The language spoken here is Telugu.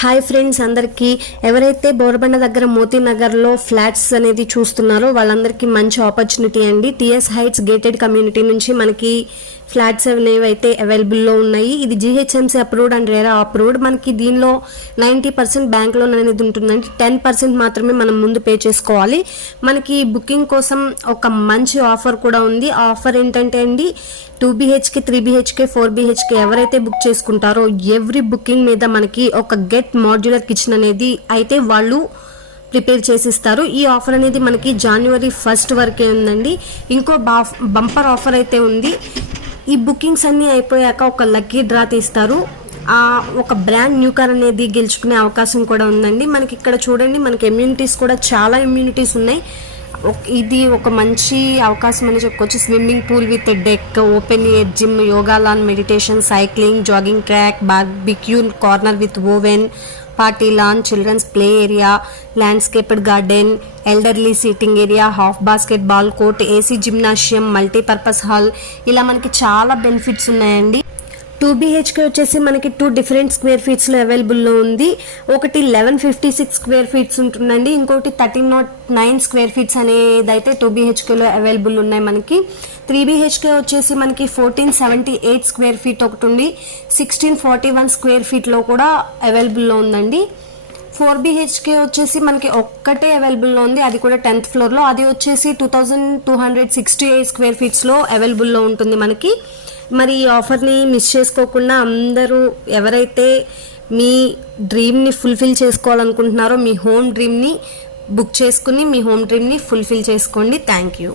హాయ్ ఫ్రెండ్స్, అందరికీ ఎవరైతే బోరబండ దగ్గర మోతీ నగర్లో ఫ్లాట్స్ అనేది చూస్తున్నారో వాళ్ళందరికీ మంచి ఆపర్చునిటీ అండి. టీఎస్ హైట్స్ గేటెడ్ కమ్యూనిటీ నుంచి మనకి ఫ్లాట్స్ అనేవైతే అవైలబుల్లో ఉన్నాయి. ఇది GHMC approved and RERA approved. మనకి దీనిలో 90% బ్యాంక్ లోన్ అనేది ఉంటుందండి. 10% మాత్రమే మనం ముందు పే చేసుకోవాలి. మనకి బుకింగ్ కోసం ఒక మంచి ఆఫర్ కూడా ఉంది. ఆ ఆఫర్ ఏంటంటే అండి, 2 BHK 3 BHK 4 BHK ఎవరైతే బుక్ చేసుకుంటారో ఎవ్రీ బుకింగ్ మీద మనకి ఒక గెట్ మాడ్యులర్ కిచెన్ అనేది అయితే వాళ్ళు ప్రిపేర్ చేసిస్తారు. ఈ ఆఫర్ అనేది మనకి January 1st వరకే ఉందండి. ఇంకో బంపర్ ఆఫర్ అయితే ఉంది. ఈ బుకింగ్స్ అన్నీ అయిపోయాక ఒక లక్కీ డ్రా తీస్తారు. ఒక బ్రాండ్ న్యూ కార్ అనేది గెలుచుకునే అవకాశం కూడా ఉందండి. మనకి ఇక్కడ చూడండి, మనకి ఇమ్యూనిటీస్ కూడా చాలా ఇమ్యూనిటీస్ ఉన్నాయి. ఇది ఒక మంచి అవకాశం అని చెప్పుకోవచ్చు. Swimming pool with deck, open air gym, yoga lawn, meditation, cycling, jogging track, barbecue corner with oven, party lawn, children's play area, landscaped garden, elderly seating area, half basketball court, AC gymnasium, multipurpose hall, ఇలా మనకి చాలా బెనిఫిట్స్ ఉన్నాయండి. 2 BHK వచ్చేసి మనకి 2 డిఫరెంట్ స్క్వేర్ ఫీట్స్లో అవైలబుల్లో ఉంది. ఒకటి 1156 స్క్వేర్ ఫీట్స్ ఉంటుందండి, ఇంకోటి 1309 స్క్వేర్ ఫీట్స్ అనేది అయితే 2 BHKలో అవైలబుల్ ఉన్నాయి. మనకి 3 BHK వచ్చేసి మనకి 1478 స్క్వేర్ ఫీట్ ఒకటి ఉంది, 1641 స్క్వేర్ ఫీట్లో కూడా అవైలబుల్లో ఉందండి. 4 BHK వచ్చేసి మనకి ఒక్కటే అవైలబుల్లో ఉంది, అది కూడా 10th ఫ్లోర్లో. అది వచ్చేసి 2268 స్క్వేర్ ఫీట్స్లో అవైలబుల్లో ఉంటుంది మనకి. మరి ఈ ఆఫర్ని మిస్ చేసుకోకుండా అందరూ ఎవరైతే మీ డ్రీమ్ని ఫుల్ఫిల్ చేసుకోవాలనుకుంటున్నారో మీ హోమ్ డ్రీమ్ని బుక్ చేసుకుని మీ హోమ్ డ్రీమ్ని ఫుల్ఫిల్ చేసుకోండి. Thank you.